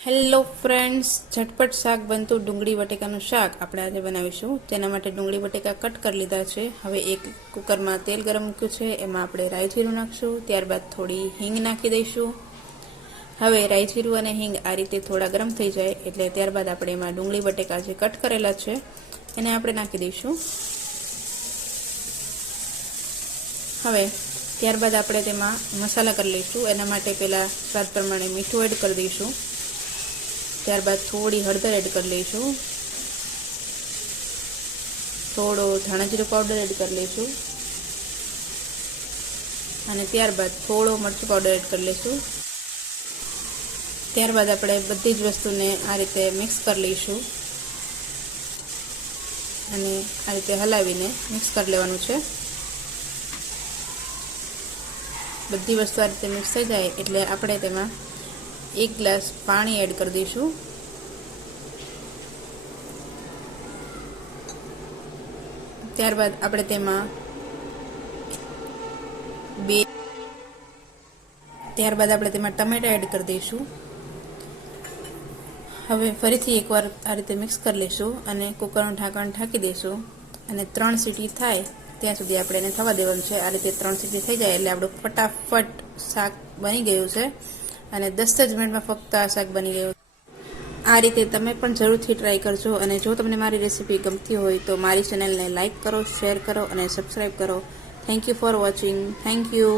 Hello friends, ઝટપટ શાક બનતું ડુંગળી બટેકાનું શાક આપણે આજે બનાવીશું। તેના માટે ડુંગળી બટેકા કટ કરી લીધા છે। હવે એક કુકરમાં તેલ ગરમ મૂક્યું છે, એમાં આપણે રાઈ જીરું નાખશું। ત્યારબાદ થોડી હિંગ નાખી દઈશું। હવે રાઈ જીરું અને હિંગ આ રીતે થોડા ગરમ થઈ જાય એટલે ત્યારબાદ આપણે એમાં ડુંગળી બટેકા જે કટ કરેલા છે એને આપણે નાખી દઈશું। હવે ત્યારબાદ આપણે તેમાં મસાલા કરી લઈશું। એના માટે પહેલાં સ્વાદ પ્રમાણે મીઠું એડ કરી દઈશું। ત્યારબાદ થોડી હળદર એડ કરી લઈશું, થોડો ધાણા જીરું પાવડર એડ કરી લઈશું અને ત્યારબાદ થોડો મરચું પાવડર એડ કરી લઈશું। ત્યારબાદ આપણે બધી જ વસ્તુને આ રીતે મિક્સ કરી લઈશું અને આ રીતે હલાવીને મિક્સ કરી લેવાનું છે। બધી વસ્તુ આ રીતે મિક્સ થઈ જાય એટલે આપણે તેમાં 1 ગ્લાસ પાણી એડ કરી દઈશું। ત્યારબાદ આપણે તેમાં ટમેટા એડ કરી દઈશું। હવે ફરીથી એકવાર આ રીતે મિક્સ કરી લઈશું અને કુકરનું ઢાંકણ ઢાંકી દઈશું અને 3 સીટી થાય ત્યાં સુધી આપણે એને થવા દેવાનું છે। આ રીતે 3 સીટી થઈ જાય એટલે આપણું ફટાફટ શાક બની ગયું છે અને 10 જ મિનિટમાં ફક્ત આ શાક બની ગયું। આ રીતે તમે પણ જરૂરથી ટ્રાય કરજો અને જો તમને મારી રેસીપી ગમતી હોય તો મારી ચેનલને લાઇક કરો, શેર કરો અને સબસ્ક્રાઈબ કરો। Thank you for watching. Thank you.